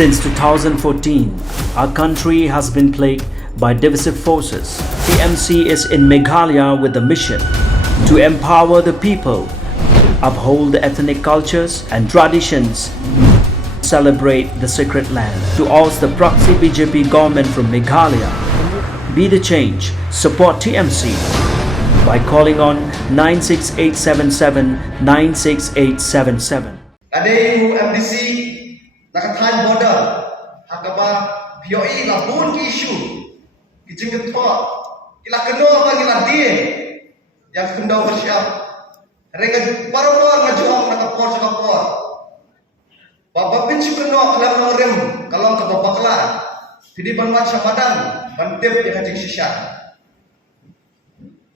Since 2014, our country has been plagued by divisive forces. TMC is in Meghalaya with the mission to empower the people, uphold the ethnic cultures and traditions, celebrate the sacred land. To oust the proxy BJP government from Meghalaya, be the change, support TMC by calling on 96877 96877. Adeu MDC nakathan border hakaba POE la bun ki issue kijing to kila keno apa kila die yang kendau bersiap renga parapor majuang nakapor sakapor baba pinchu keno kelam norem kalong ke babakla jadi banmat samadan bantep di kajing sisya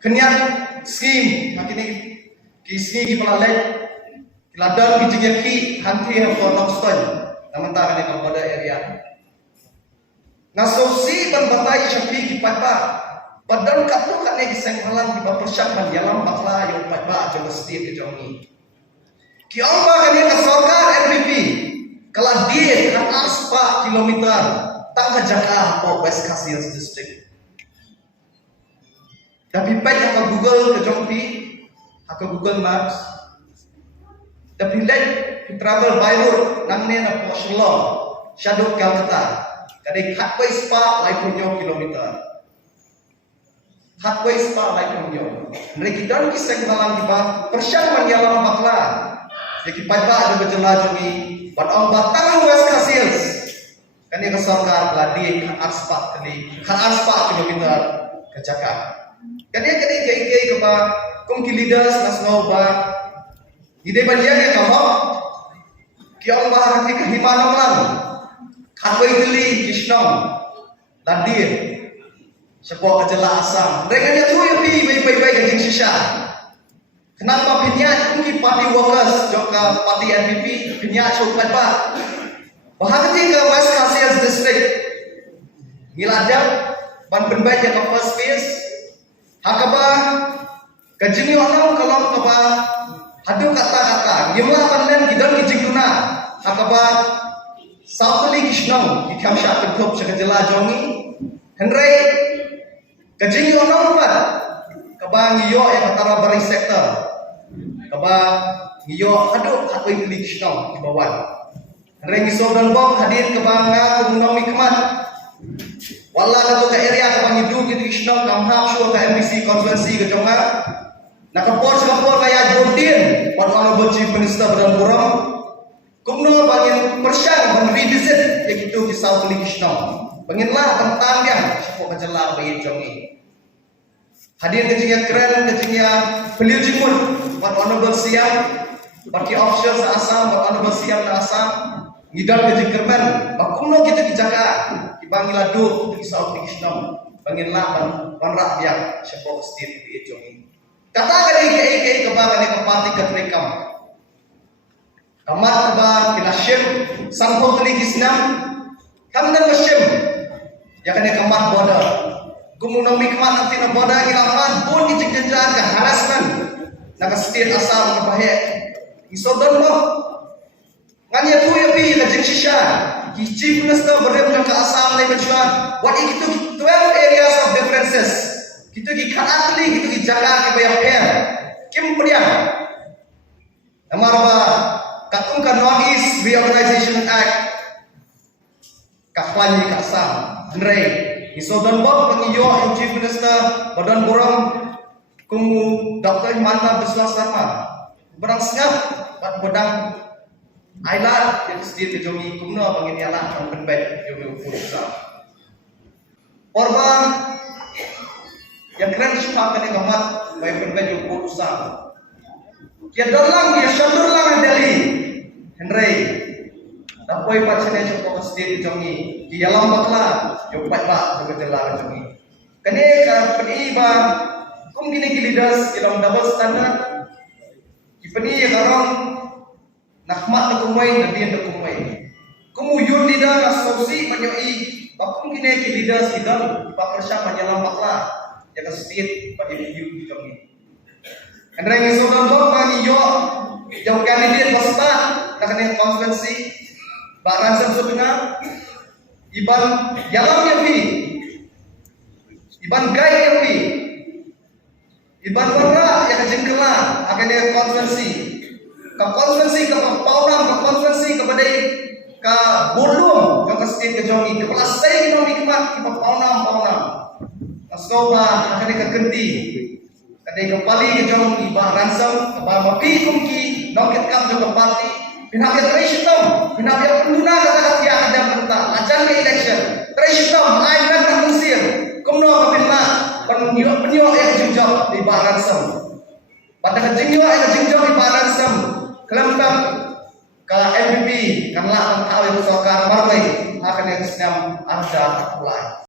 kenyan scheme makini ki scheme ki pelalek kiladon ki jengki hantri for Knoxton namanta ni kepada area nasosi ban batai syafi ki patba badan katu kan ni seng halang di persiap man yalam bakla yang patba je mesti ke jongi ki amba kan ni sarkar NPP kala dia kan aspa kilometer tak jaka po West Khasias district tapi pet yang Google ke jongi aku Google Maps tapi lek travel by road nang ne na Poshlo Shadow Calcutta kadai khatway spa lai punyo kilometer khatway spa lai punyo mereka dan kisah dalam diba persian manyalam bakla jadi pada ada berjela jumi bat ong batang West Khasias kani ka sarkar ladi arspa kali arspa kilometer ke Jakarta kani kai ke ba kum ki leaders nasional ba ide banyak ya kamu kiong bahar hati kehimanam lang khatway dili kisnong ladir sebuah kejela asam mereka nya tu yang baik-baik yang sisa kenapa pinyak mungkin party workers joka party NPP pinyak sopan ba bahar ke West Khasias district ngiladap ban penbaik yang first phase hakaba kajingi orang kalau kaba hadu kata-kata yumla panlen kidon kijinguna akaba sautli kishnong ki khamsha kentop sakajela jongi henry kajingi onong pat kaba ngiyo yang antara bari sektor kaba ngiyo hadu hatoi kli kishnong ki bawan henry ngiso dan bom hadir kaba nga kunomi kemat wala kato ka area kaba ngidu ki kishnong kamhap sure ka MBC constituency ke jonga nakapor kaya Jordan pada honorable chief minister Badan Burang kumno bangin persyang ban revisit yang itu di South Likishno banginlah tentang yang siapa kejela bayi jongi hadir kejingnya keren kejingnya beliau jimun pada honorable siam bagi official sa Asam pada honorable siam na Asam ngidal kejing kerban bakumno kita dijaga di Bangiladu di South Likishno banginlah ban rakyat siapa stir bayi jongi kata kali ke kebagan ke parti ketrekam kamat keba kilashim sangpo kali kisnam kamdan masyim ya kan kamat border gumunomi kamat nanti na border kilaman pun kijeng-jenjang ke harassment naka state asal kebahe isodon mo nganya tu ya pi ka jingshisha ki chief minister berdem jang ka asam lai mencuan what itu 12 areas of differences kita ki khatli kita ki jaga ke bayar fair kim priang amarba katung ka North East Reorganization Act kafani ka Assam andre isodon bob pengiyo yang chief minister Badan Burang kumu Dr. Himanta Biswa Sarma berang sengap bat bodang ailat yang sedia kejomi kumno pengini anak yang penbaik jomi ukur besar korban yang keren siapa ni kamat baik penbaik yang ukur besar dia dalang dia syadur lang Delhi Henry dapoi pacane siapa sedia kejomi di dalam bakla yang patba kebetulan kejomi kene ka peni ba kum kini leaders dalam double standard ipeni karang nakmat na kumay na diyan na kumay kumuyun leader asopsi panyoi bakum kini leaders idam ipapersya panyalam bakla yang state pada review di kami andreng isodan bok bani yo yang candidate pasta nakane constituency Bak ransam sebena iban yalam yapi iban gai yapi iban warna yang jengkelan akan dia konferensi ke paunam ke konferensi kepada ke bolong ke state ke jongi ke pelasai kita mikmat ke paunam asoba akan dia ke genti kadai kembali ke jongi bah ransam bah mapi kumki nokit kam jo parti pinakya tradisional pinakya penduna kata dia ada mentah ajan ke election tradisional ai nak musir kumno ke pinna penyo yang jingjok di bah ransam pada kejingjok yang jingjok di bah ransam kelamkam ke MPP kanlah tahu sokar marwai akan yang senam arja mulai